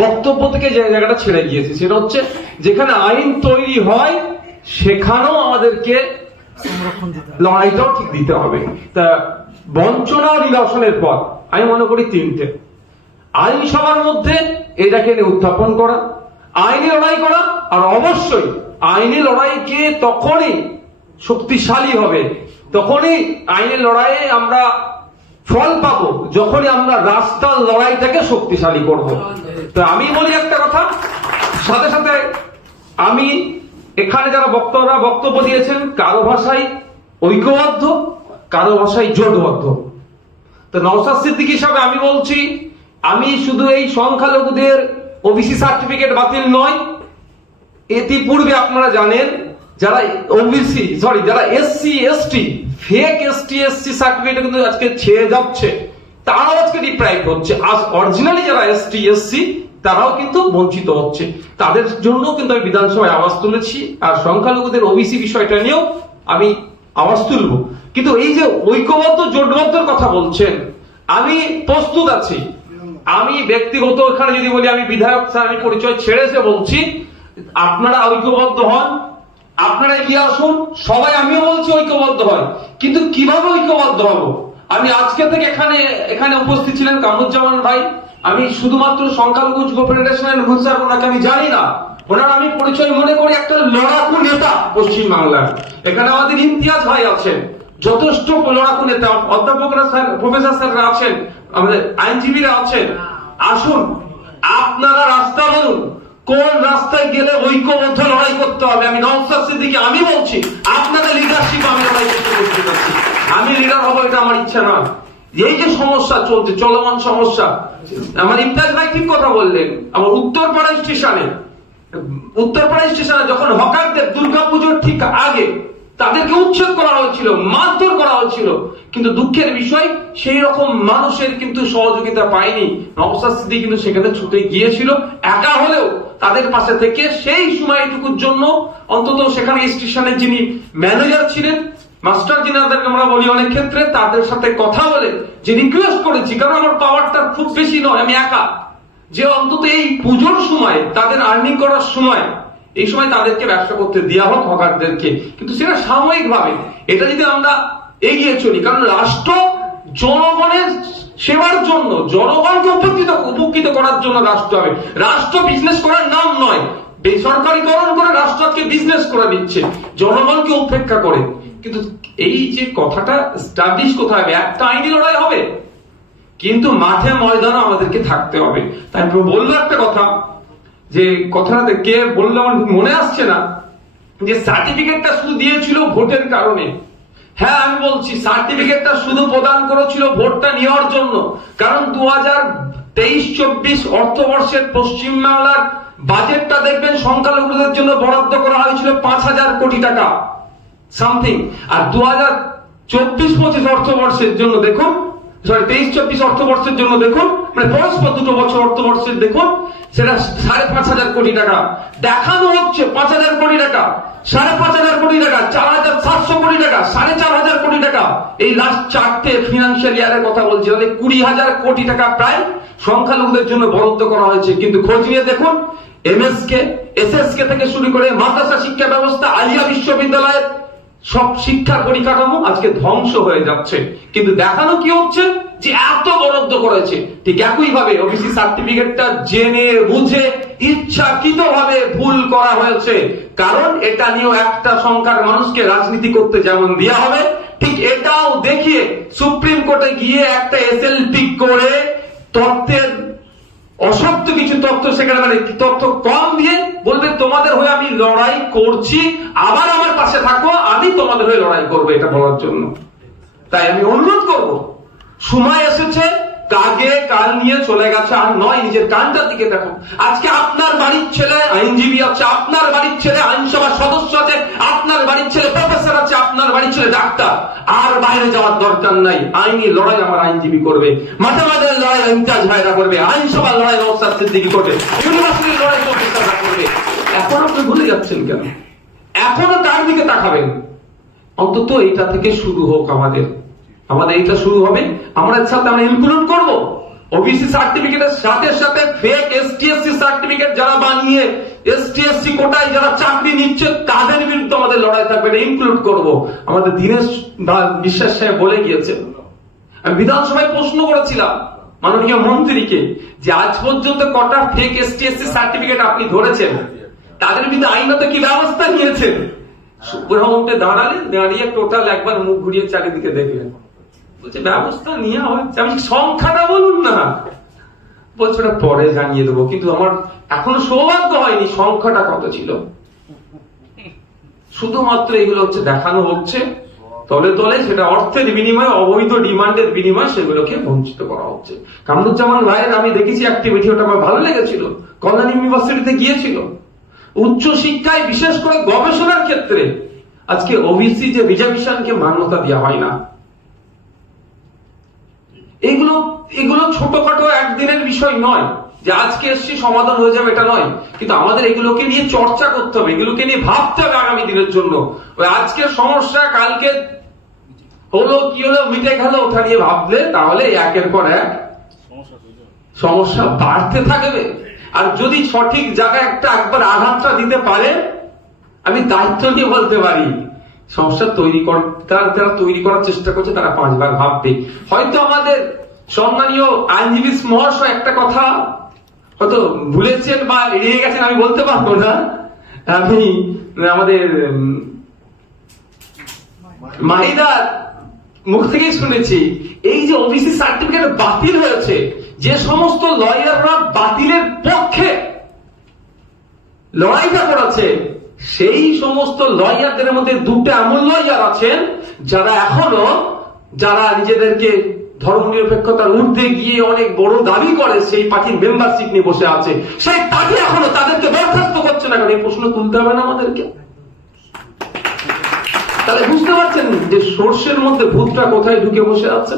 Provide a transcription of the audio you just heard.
বক্তব্য থেকে যে জায়গাটা ছেড়ে গিয়েছি সেটা হচ্ছে যেখানে আইন তৈরি হয় সেখানেও আমাদেরকে লড়াইটাও ঠিক দিতে হবে। তা বঞ্চনা নিরসনের পথ আমি মনে করি তিনটে। আইনসভার মধ্যে এটাকে নিয়ে উত্থাপন করা, আইনি লড়াই করা, আর অবশ্যই আইনি লড়াইকে তখনই শক্তিশালী হবে, তখনই আইনি লড়াইয়ে আমরা ফল পাবো যখনই আমরা রাস্তার লড়াইটাকে শক্তিশালী করব। তো আমি বলি একটা কথা, সাথে সাথে আমি এখানে যারা বক্তারা বক্তব্য দিয়েছেন কারো ভাষায় ঐক্যবদ্ধ, কারো ভাষায় জোটবদ্ধ। তো নওশাদ সিদ্দিকী হিসাবে আমি বলছি, আমি শুধু এই সংখ্যালঘুদের ওবিসি সার্টিফিকেট বাতিল নয়, ইতিপূর্বে আপনারা জানেন যারা ওবিসি যারা SC ST fake ST SC certificate কিন্তু আজকে ছেয়ে যাচ্ছে, তারাও আজকে ডিপ্রাইভ হচ্ছে। আজ অরিজিনালি যারা এসটি এসসি তারাও কিন্তু বঞ্চিত হচ্ছে, তাদের জন্য কিন্তু আমি বিধানসভায় আওয়াজ তুলেছি, আর সংখ্যালঘুদের ওবিসি বিষয়টা নিয়েও আমি আওয়াজ তুলব। কিন্তু এই যে ঐক্যবদ্ধ জোটবদ্ধর কথা বলছেন, আমি প্রস্তুত আছি। আমি ব্যক্তিগত এখানে যদি বলি, আমি বিধায়ক স্যার, আমি পরিচয় ছেড়েছে বলছি, আপনারা ঐক্যবদ্ধ হন, আপনারা এগিয়ে আসুন, সবাই, আমিও বলছি ঐক্যবদ্ধ হয়। কিন্তু কিভাবে ঐক্যবদ্ধ হব? আমি আজকে থেকে এখানে উপস্থিত ছিলেন কামরুজ্জামান ভাই, আমি শুধুমাত্র সংখ্যালঘু যুব ফেডারেশনের স্যার, ওনাকে আমি জানি না, ওনার আমি পরিচয় মনে করি একটা লড়াকু নেতা পশ্চিম বাংলার। এখানে আমাদের ইমতিয়াজ ভাই আছেন, যথেষ্ট লড়াকু নেতা, অধ্যাপকরা স্যার, প্রফেসর স্যাররা আছেন, আমাদের আইনজীবীরা আছেন। আসুন, আপনারা রাস্তা বলুন, কোন রাস্তায় গেলে ঐক্যবদ্ধ লড়াই করতে হবে। আমি নওশাদ সিদ্দিকী, আমি বলছি আপনাদের লিডারশিপ আমি লড়াই করতে বলতে চাচ্ছি। আমি লিডার হবো এটা আমার ইচ্ছা নয়। এই যে সমস্যা চলছে, চলমান সমস্যা, আমার ইমতিয়াজ ভাই ঠিক কথা বললেন। আমার উত্তরপাড়া স্টেশনে যখন হকারদের দুর্গাপুজোর ঠিক আগে তাদেরকে উচ্ছেদ করা হয়েছিল, মারধর করা হয়েছিল, কিন্তু দুঃখের বিষয় সেই রকম মানুষের কিন্তু সহযোগিতা পায়নি। নওশাদ সিদ্দিকী কিন্তু সেখানে ছুটে গিয়েছিল, একা হলেও তাদের পাশে থেকে সেই সময়টুকুর জন্য অন্তত সেখানে স্টেশনের যিনি ম্যানেজার ছিলেন, মাস্টার যিনাদেরকে আমরা বলি অনেক ক্ষেত্রে, তাদের সাথে কথা বলে যে রিকোয়েস্ট করেছি, কারণ আমার পাওয়ারটা খুব বেশি নয়, আমি একা, যে অন্তত এই পুজোর সময় তাদের আর্নিং করার সময়, এই সময় তাদেরকে ব্যবসা করতে দেওয়া হোক হকারদেরকে। কিন্তু সেটা সাময়িক ভাবে, এটা যদি আমরা এগিয়ে চলি, কারণ রাষ্ট্র জনগণের সেবার জন্য, জনগণকে উপকৃত করার জন্য রাষ্ট্র হবে। রাষ্ট্র বিজনেস করার নাম নয়, বেসরকারীকরণ করে রাষ্ট্রকে বিজনেস করে নিচ্ছে জনগণকে উপেক্ষা করে। কিন্তু এই যে কথাটা এস্টাবলিশ কোথায় হবে? একটা আইনি লড়াই হবে, কিন্তু মাঠে ময়দানে আমাদেরকে থাকতে হবে। তাই বললো একটা কথা, যে কথাটা কে বললো আমার মনে আসছে না, যে সার্টিফিকেটটা শুধু দিয়েছিল ভোটের কারণে। হ্যাঁ, আমি বলছি সার্টিফিকেটটা শুধু প্রদান করেছিল ভোটটা নেওয়ার জন্য, কারণ 2023-24 অর্থবর্ষের পশ্চিমবাংলার বাজেটটা দেখবেন সংখ্যালঘুদের জন্য বরাদ্দ করা হয়েছিল 5,000 কোটি টাকা সামথিং, আর 2024-25 অর্থবর্ষের জন্য দেখুন, 23-24 অর্থবর্ষের জন্য দেখুন, মানে পরস্পর দুটো বছর অর্থবর্ষের দেখুন, সেটা 5,500 কোটি টাকা দেখানো হচ্ছে। 5,000 কোটি টাকা, 5,500 কোটি টাকা, 4,700 কোটি টাকা, 4,500 কোটি টাকা, এই লাস্ট 4টে ফিনান্সিয়াল ইয়ারের কথা বলছি, তাহলে 20,000 কোটি টাকা প্রায় সংখ্যালঘুদের জন্য বরাদ্দ করা হয়েছে। কিন্তু খোঁজ নিয়ে দেখুন, এমএসকে, এসএসকে থেকে শুরু করে মাদ্রাসা শিক্ষা ব্যবস্থা, আলিয়া বিশ্ববিদ্যালয়ের সব শিক্ষার পরিকাঠামো আজকে ধ্বংস হয়ে যাচ্ছে। কিন্তু দেখানো কি হচ্ছে, যে এত বরাদ্দ করেছে। ঠিক একই ভাবে ওবিসি সার্টিফিকেটটা জেনে বুঝে ইচ্ছাকৃতভাবে ভুল করা হয়েছে, কারণ এটা নিয়েও একটা সংখ্যার মানুষকে রাজনীতি করতে যেমন দেওয়া হবে, ঠিক এটাও দেখিয়ে সুপ্রিম কোর্টে গিয়ে একটা এসএলপি করে তথ্যের অসত্য কিছু তথ্য, সেখানে মানে তথ্য কম দিয়ে বলবে তোমাদের হয়ে আমি লড়াই করছি, আবার আমার পাশে থাকো, আমি তোমাদের হয়ে লড়াই করবো, এটা বলার জন্য। তাই আমি অনুরোধ করব, সময় এসেছে, কাগে কাল নিয়ে চলে গেছে আর নয়, নিজের কানটার দিকে দেখো। আজকে আপনার বাড়ির ছেলে আইনজীবী আছে, আপনার বাড়ির ছেলে আইনসভার সদস্য আছে, আপনার বাড়ির ছেলে প্রফেসর আছে, আপনার বাড়ির ছেলে ডাক্তার। আর বাইরে যাওয়ার দরকার নাই, আইনি লড়াই আমার আইনজীবী করবে, মাঠে মাঠে লড়াই ইমতিয়াজ ভাইরা করবে, আইনসভার লড়াই নওশাদ সিদ্দিকী করবে, ইউনিভার্সিটির লড়াই প্রফেসররা করবে। এখন আপনি ভুলে যাচ্ছেন কেন? এখনো তার দিকে তাকাবেন। অন্তত এটা থেকে শুরু হোক, আমাদের এইটা শুরু হবে, আমরা সাথে আমরা ইনক্লুড করব। ওবিসি সার্টিফিকেটের সাথে সাথে ফেক এসটিএসসি সার্টিফিকেট যারা বানিয়ে এসটিএসসি কোটায় যারা চাকরি নিচ্ছে তাদের বিরুদ্ধে আমাদের লড়াই থাকবে, এটা ইনক্লুড করব। আমাদের দীনেশ বিশ্বাস সাহেব বলে গিয়েছে। আমি বিধানসভায় প্রশ্ন করেছিলাম মাননীয় মন্ত্রীকে যে আজ পর্যন্ত কটা ফেক এসটিএসসি সার্টিফিকেট আপনি ধরেছেন, তাদের বিরুদ্ধে আইনত কি ব্যবস্থা নিয়েছেন? সুব্রহ্মণ্যে দাঁড়ালেন, দাঁড়িয়ে টোটাল একবার মুখ ঘুরিয়ে চারিদিকে দেখলেন, বলছে ব্যবস্থা নেওয়া হচ্ছে। আমি সংখ্যাটা বলুন না, বলছে ওটা পরে জানিয়ে দেবো। কিন্তু আমার এখনো সৌভাগ্য হয়নি সংখ্যাটা কত ছিল। শুধুমাত্র এগুলো হচ্ছে দেখানো হচ্ছে তলে তলে, সেটা অর্থের বিনিময়ে, অবৈধ ডিমান্ডের বিনিময়ে সেগুলোকে বঞ্চিত করা হচ্ছে। কামরুজ্জামান ভাইয়ের আমি দেখেছি অ্যাক্টিভিটি, ওটা আমার ভালো লেগেছিল। কল্যাণ ইউনিভার্সিটিতে গিয়েছিল, উচ্চ শিক্ষায় বিশেষ করে গবেষণার ক্ষেত্রে আজকে ওবিসি যে রিজার্ভেশনকে মান্যতা দেওয়া হয় না, এগুলো ছোটখাটো একদিনের বিষয় নয় যে আজকে এসছি সমাধান হয়ে যাবে, এটা নয়। কিন্তু আমাদের এগুলোকে নিয়ে চর্চা করতে হবে, এগুলোকে নিয়ে ভাবতে হবে আগামী দিনের জন্য। ওই আজকের সমস্যা কালকে হলো কি হলো মিটে গেল ওঠা নিয়ে ভাবলে তাহলে একের পর এক সমস্যা বাড়তে থাকবে। আর যদি সঠিক জায়গায় একবার আঘাতটা দিতে পারে, আমি দায়িত্ব নিয়ে বলতে পারি সমস্যা যারা তৈরি করার চেষ্টা করছে তারা 5 বার ভাববে। হয়তো আমাদের সম্মানীয় আইনজীবী মহাশয় একটা কথা হয়তো ভুলেছেন বা এড়িয়ে গেছেন, আমি বলতে পারবো না। আমি আমাদের মাহিদার মুখ থেকেই শুনেছি, এই যে ওবিসি সার্টিফিকেট বাতিল হয়েছে, যে সমস্ত লয়াররা বাতিলের পক্ষে লড়াইটা করেছে, সেই সমস্ত লয়ারদের মধ্যে 2টা এমন লয়ার আছেন যারা নিজেদেরকে ধর্মনিরপেক্ষতার ঊর্ধ্বে গিয়ে অনেক বড় দাবি করে, সেই পার্টির মেম্বারশিপ নিয়ে বসে আছে, সেই পার্টি এখনো তাদেরকে বরখাস্ত করছে না। কারণ এই প্রশ্ন তুলতে হবে না আমাদেরকে? তাহলে বুঝতে পারছেন যে সর্ষের মধ্যে ভূতটা কোথায় ঢুকে বসে আছে।